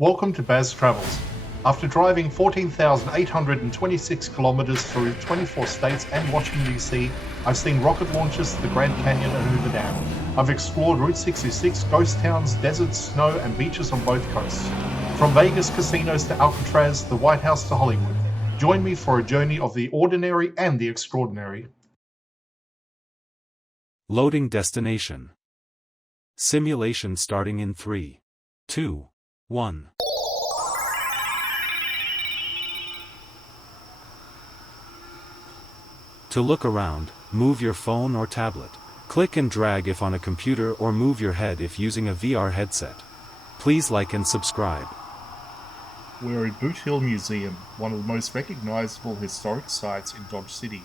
Welcome to Baz Travels. After driving 14,826 kilometers through 24 states and Washington, D.C., I've seen rocket launches to the Grand Canyon and Hoover Dam. I've explored Route 66, ghost towns, deserts, snow, and beaches on both coasts. From Vegas casinos to Alcatraz, the White House to Hollywood. Join me for a journey of the ordinary and the extraordinary. Loading destination. Simulation starting in 3, 2, 1. To look around, move your phone or tablet. Click and drag if on a computer or move your head if using a VR headset. Please like and subscribe. We're at Boot Hill Museum, one of the most recognizable historic sites in Dodge City.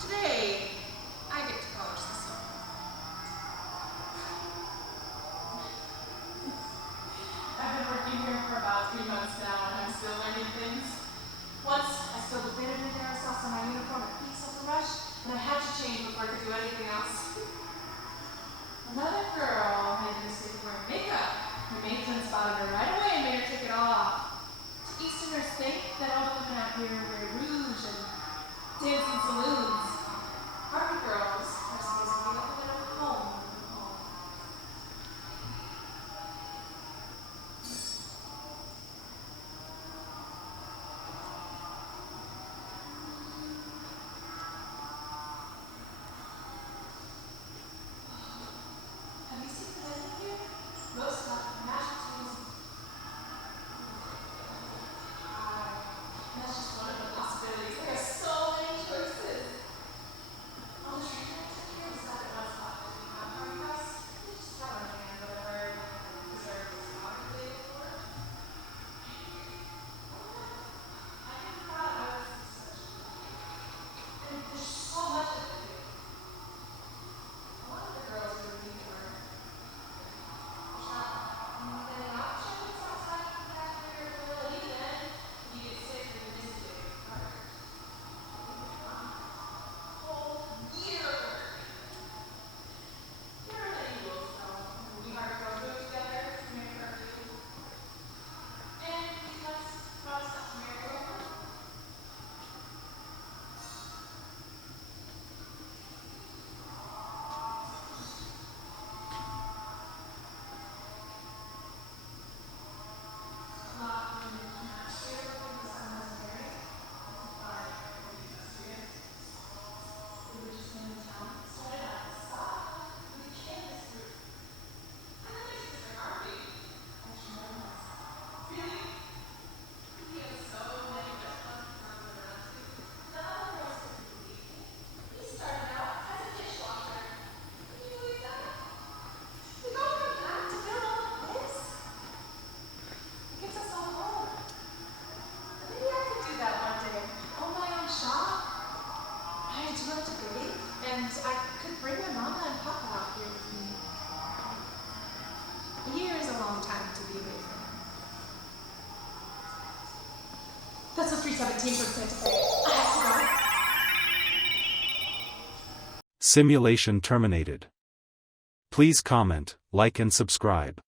Today, I get to polish the song. I've been working here for about 3 months now, and I'm still learning things. Once, I spilled a bit of vinegar sauce on my uniform at Paso for rush, and I had to change before I could do anything else. Another girl had been mistaken for wearing makeup. Her matron spotted her right away and made her take it all off. Easterners think that all the women out here wear rouge and dance in saloons. Harvard girls are supposed to be a little bit of home. Have you seen the men here? Most have mashed potatoes. That's just one of the possibilities. There are so many choices. I'll just try to take care of this at one spot. Are you guys? You just have on hand whatever dessert is calculated for. I never thought I was such. And there's so much of it here. A lot of the girls really need to work. Then an option outside of that career ability, then you get sick and miss it harder. Whole year. Here are many rules though. We hard girls go together to make our view. And because promise not to marry over. And I could bring my mama and papa out here with me. A year is a long time to be away from them. That's a 317 from Santa Fe. I have to go. Simulation terminated. Please comment, like and subscribe.